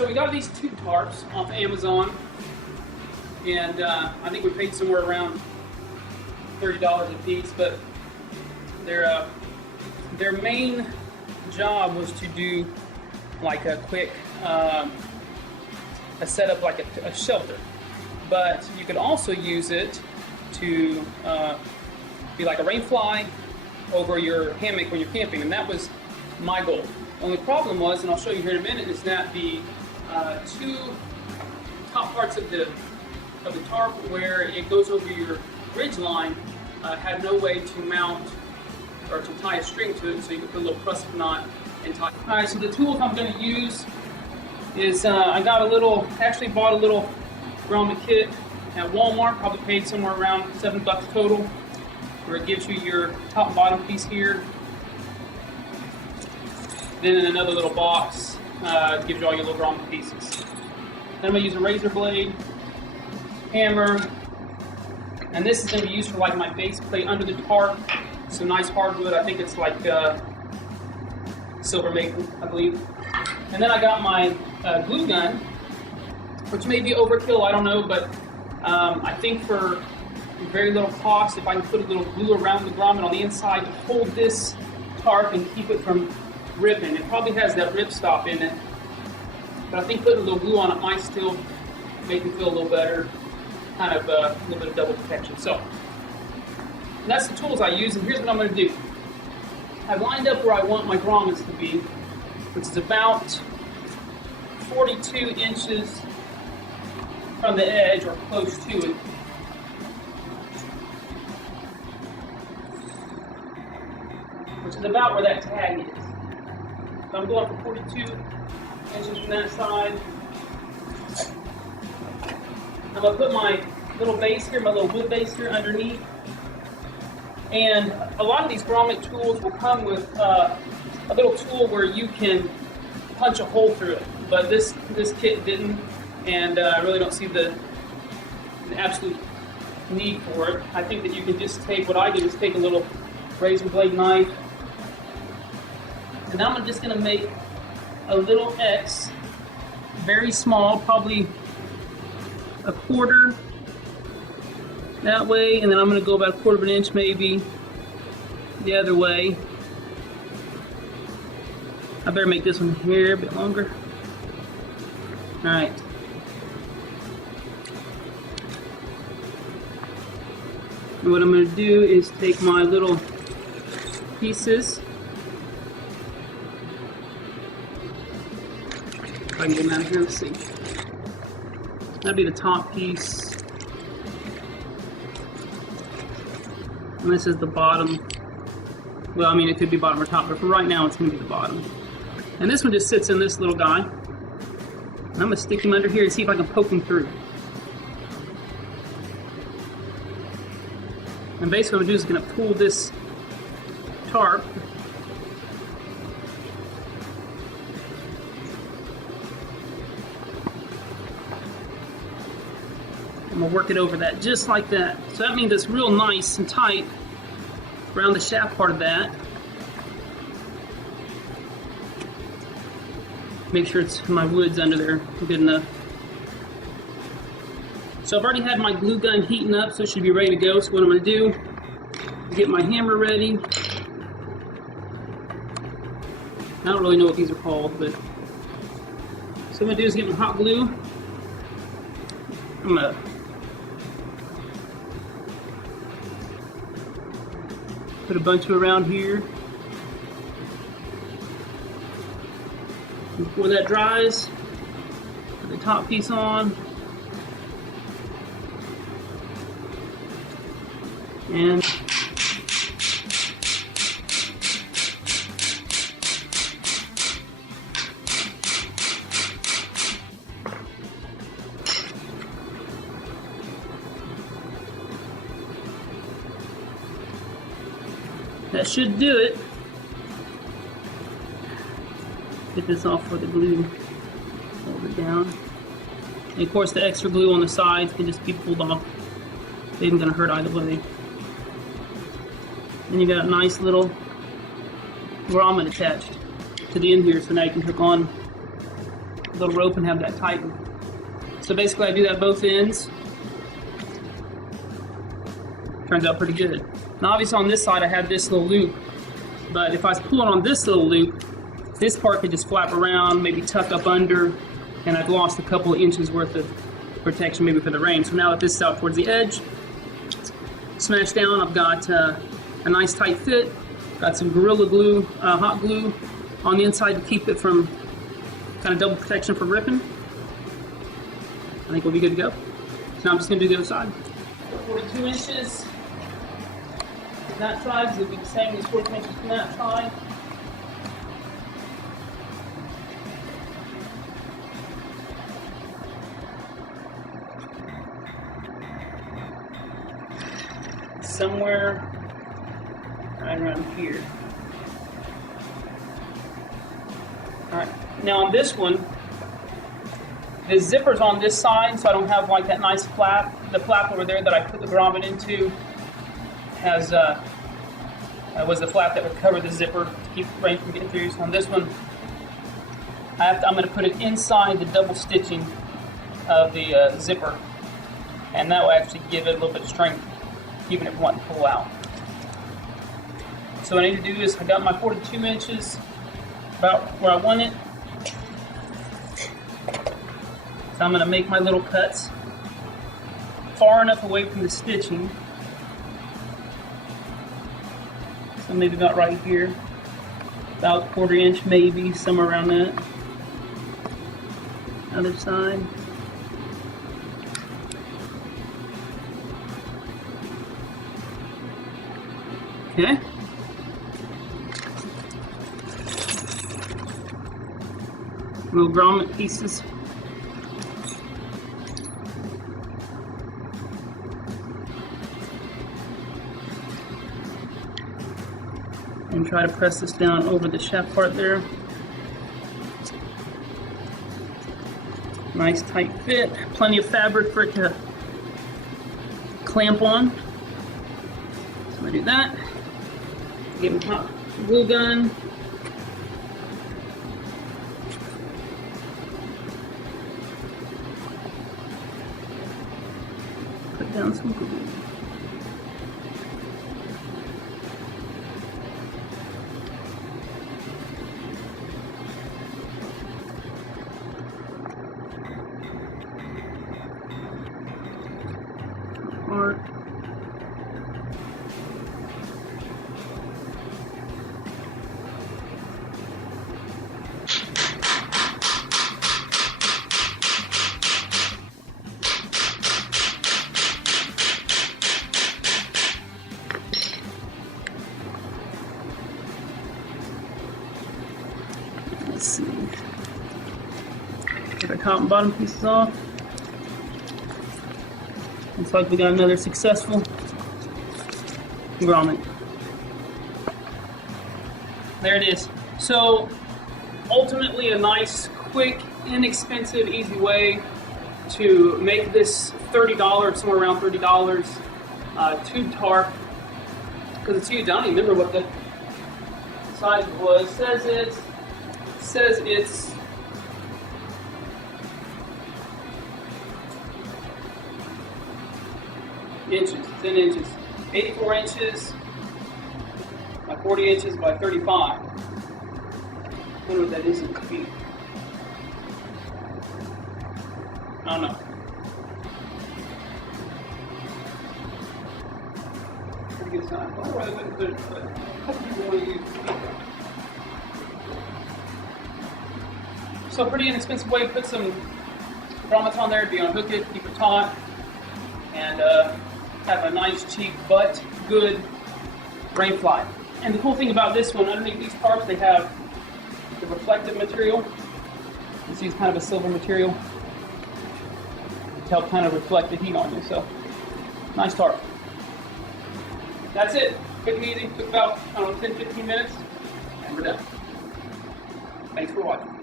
So we got these two tarps off Amazon, and I think we paid somewhere around $30 a piece, but their main job was to do like a quick a setup like a shelter, but you could also use it to be like a rain fly over your hammock when you're camping, and that was my goal. The only problem was, and I'll show you here in a minute, is that the two top parts of the tarp where it goes over your ridge line had no way to mount or to tie a string to it, so you could put a little press knot and tie. Alright, so the tools I'm going to use is I actually bought a little grommet kit at Walmart, probably paid somewhere around $7 total, where it gives you your top and bottom piece here. Then in another little box, it gives you all your little grommet pieces. Then I'm going to use a razor blade, hammer, and this is going to be used for like my base plate under the tarp. Some nice hardwood, I think it's like silver maple, I believe. And then I got my glue gun, which may be overkill, I don't know, but I think for very little cost, if I can put a little glue around the grommet on the inside to hold this tarp and keep it from ripping. It probably has that rip stop in it, but I think putting a little glue on it might still make me feel a little better, kind of a little bit of double protection. So that's the tools I use, and here's what I'm going to do. I've lined up where I want my grommets to be, which is about 42 inches from the edge or close to it. Which is about where that tag is. So I'm going for 42 inches from that side. I'm going to put my little base here, my little wood base here underneath. And a lot of these grommet tools will come with a little tool where you can punch a hole through it. But this kit didn't, and I really don't see the absolute need for it. I think that you can just take, what I do is take a little razor blade knife, and now I'm just going to make a little X, very small, probably a quarter that way, and then I'm going to go about a quarter of an inch maybe the other way. I better make this one here a bit longer. Alright. And what I'm going to do is take my little pieces. If I can get them out of here, let's see. That'll be the top piece. And this is the bottom. Well, I mean, it could be bottom or top, but for right now, it's going to be the bottom. And this one just sits in this little guy. And I'm going to stick him under here and see if I can poke him through. And basically what I'm going to do is going to pull this tarp I'm going to work it over that just like that. So that means it's real nice and tight around the shaft part of that. Make sure it's my wood's under there good enough. So I've already had my glue gun heating up, so it should be ready to go. So what I'm going to do is get my hammer ready. I don't really know what these are called, but so what I'm going to do is get my hot glue. I'm going to put a bunch of around here. Before that dries, put the top piece on. And that should do it. Get this off with the glue. Hold it down. And of course the extra glue on the sides can just be pulled off. It isn't going to hurt either way. And you got a nice little grommet attached to the end here, so now you can hook on little rope and have that tighten. So basically I do that both ends. Turns out pretty good. Now obviously on this side I have this little loop, but if I was pulling on this little loop, this part could just flap around, maybe tuck up under, and I've lost a couple of inches worth of protection maybe for the rain. So now that this is out towards the edge, smash down, I've got a nice tight fit, got some Gorilla Glue, hot glue on the inside to keep it from kind of double protection from ripping. I think we'll be good to go. So now I'm just going to do the other side. 42 inches from that side, so it'll be the same as 42 inches from that side. Somewhere right around here. Alright, now on this one, the zipper's on this side, so I don't have like that nice flap. The flap over there that I put the grommet into has was the flap that would cover the zipper to keep rain from getting through. So on this one, I'm going to put it inside the double stitching of the zipper, and that will actually give it a little bit of strength, keeping it from wanting to pull out. So what I need to do is I got my 42 inches about where I want it. So I'm going to make my little cuts far enough away from the stitching. So maybe about right here, about 1/4 inch maybe, somewhere around that. Other side. Okay. Little grommet pieces. And try to press this down over the shaft part there. Nice tight fit, plenty of fabric for it to clamp on. So I'm gonna do that. Get my hot glue gun. Put down some glue. Let's see. Get the top and bottom pieces off. Looks like we got another successful grommet. There it is. So ultimately a nice, quick, inexpensive, easy way to make this $30, somewhere around $30 tube tarp, because it's huge. I don't even remember what the size was. Says it's inches, 10 inches, 84 inches by 40 inches by 35. I wonder what that is in feet. I don't know. Pretty good size. I don't know why they wouldn't put it, but a couple people want to use feet. So pretty inexpensive way to put some grommets on there. Be unhook it, keep it taut, and have a nice, cheap, but good rain fly. And the cool thing about this one, underneath these tarps, they have the reflective material. You see it's kind of a silver material to help kind of reflect the heat on you. So, nice tarp. That's it. Quick and easy. Took about, 10-15 minutes, and we're done. Thanks for watching.